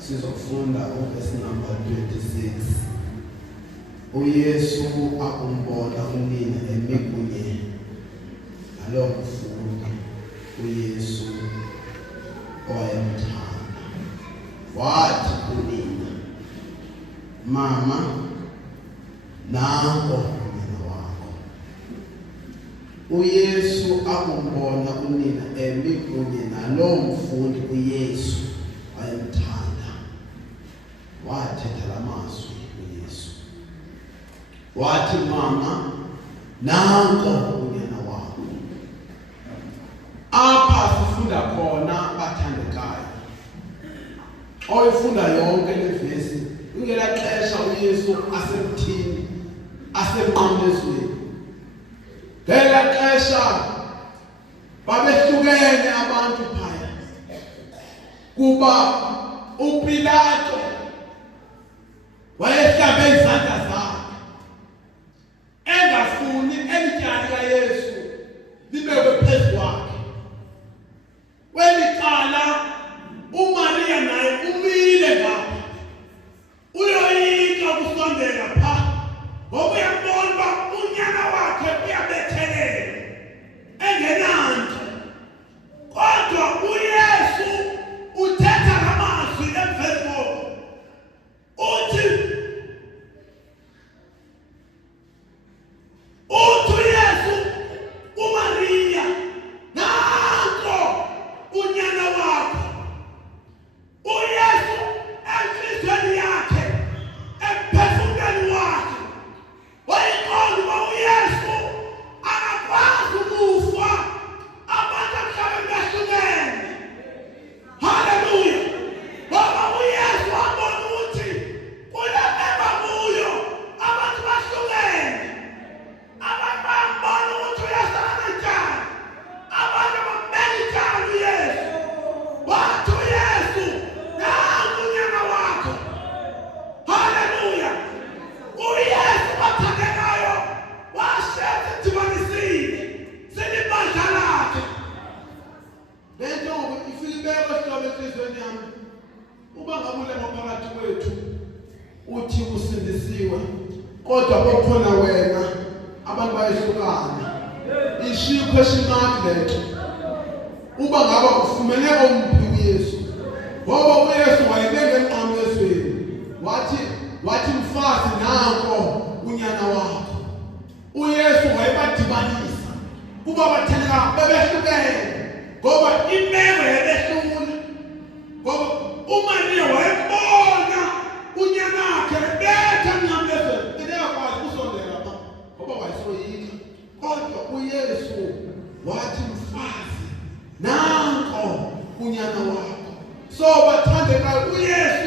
Sizofunda verse number 26. uYesu akumbona unina emikunye nalo mfundi uYesu owayemthanda. Wathi kunina, mama, nanko unina wakho. uYesu akumbona unina emikunye nalo mfundi uYesu owayemthanda. Wathetha lamazwi uYesu. Wathi, mama, nanko unyana wakho. Apha sifunda khona bathandekayo. Oyifunda yonke le vesi, ngela xesha uYesu asemthini, asemnqamlezweni. Ngela xesha babehlukene abantu phaya. Kuba uPilato wayehlabe izandla zakhe, engafuni elityala likaYesu libekwe phezu kwakhe. Welicala uMaria naye umile ngapha, uyoyika ukusondela pha, ngoba uyambona uba unyana wakhe uyabethelela engenanto. Kodwa uYesu uthetha ngamazwi emvelo. Uthi uYesu uMaria, nanko unyana wakho. uYesu enhlizweni yakhe, emphefumulweni wakhe, wayiqonda uba uYesu akakwazi ukufa abantu emhlabeni behlukene. Haleluya! Ngoba uYesu wabona ukuthi kulemema kuyo abantu bahlukene. Abantu bambona ukuthi uyasana njani, abantu bambeka icala uYesu. Wathi uYesu, nanku unyana wakho. Haleluya! uYesu wathandekayo washeza edibanisile selibandla lakhe. Lento ifilibeko silobe enhlizweni yami, uba ngabule ngaphakathi kwethu uthi usindisiwe, kodwa kokhona wena abantu bayehlukana. Ishiya question mark lento. Uba ngaba ufumene omphi uYesu, ngoba uYesu wayebeke emnqamlezweni. Wathi mfazi, nanko unyana wakho. uYesu wayebadibanisa kuba bathandeka bebehlukene, ngoba imeko yabehlula. Ngoba uMaria wayebona unyana wakhe betha emnqamlezweni, engakwazi ukusondela pha ngoba wayesoyika. Kodwa uYesu wathi, mfazi, nanko unyana wakho. So bathandekayo, uYesu